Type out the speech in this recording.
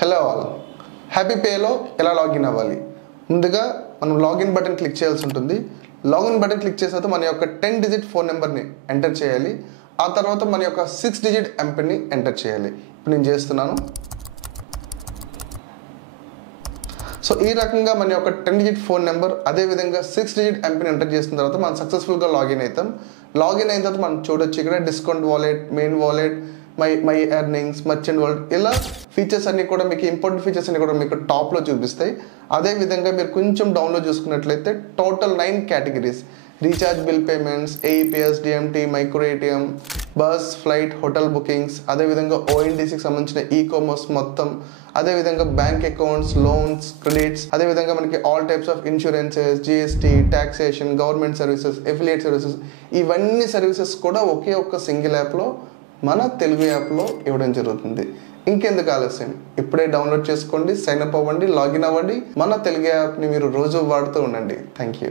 Hello all, happy పేలో ఎలా login అవ్వాలి? ముందుగా మనం లాగిన్ బటన్ క్లిక్ చేయాల్సి ఉంటుంది. లాగిన్ బటన్ క్లిక్ చేసిన తర్వాత మన యొక్క 10 డిజిట్ ఫోన్ నెంబర్ని ఎంటర్ చేయాలి. ఆ తర్వాత మన యొక్క 6 డిజిట్ ఎంపిన్ని ఎంటర్ చేయాలి. ఇప్పుడు నేను చేస్తున్నాను. సో ఈ రకంగా మన యొక్క 10 డిజిట్ ఫోన్ నెంబర్ అదేవిధంగా 6 డిజిట్ ఎంపిన్ ఎంటర్ చేసిన తర్వాత మనం సక్సెస్ఫుల్గా లాగిన్ అవుతాం. లాగిన్ అయిన తర్వాత మనం చూడొచ్చు ఇక్కడ discount wallet, main wallet, my earnings, merchant wallet, ఇలా ఫీచర్స్ అన్ని కూడా మీకు ఇంపార్టెంట్ ఫీచర్స్ అన్ని కూడా మీకు టాప్లో చూపిస్తాయి. అదేవిధంగా మీరు కొంచెం డౌన్లోడ్ చూసుకున్నట్లయితే total 9 categories: recharge, bill payments, AEPS, DMT, micro ATM, bus, flight, hotel bookings, అదేవిధంగా ఓఎన్డీసీకి సంబంధించిన ఈ కామర్స్ మొత్తం, అదేవిధంగా బ్యాంక్ అకౌంట్స్, లోన్స్, క్రెడిట్స్, అదేవిధంగా మనకి all types of insurances, GST, taxation, government services, affiliate services, ఇవన్నీ సర్వీసెస్ కూడా ఒకే ఒక్క సింగిల్ యాప్లో, మన తెలుగు యాప్లో ఇవ్వడం జరుగుతుంది. ఇంకెందుకు ఆలస్యం, ఇప్పుడే డౌన్లోడ్ చేసుకోండి, సైన్ అప్ అవ్వండి, లాగిన్ అవ్వండి. మన తెలుగు యాప్ని మీరు రోజు వాడుతూ ఉండండి. Thank you.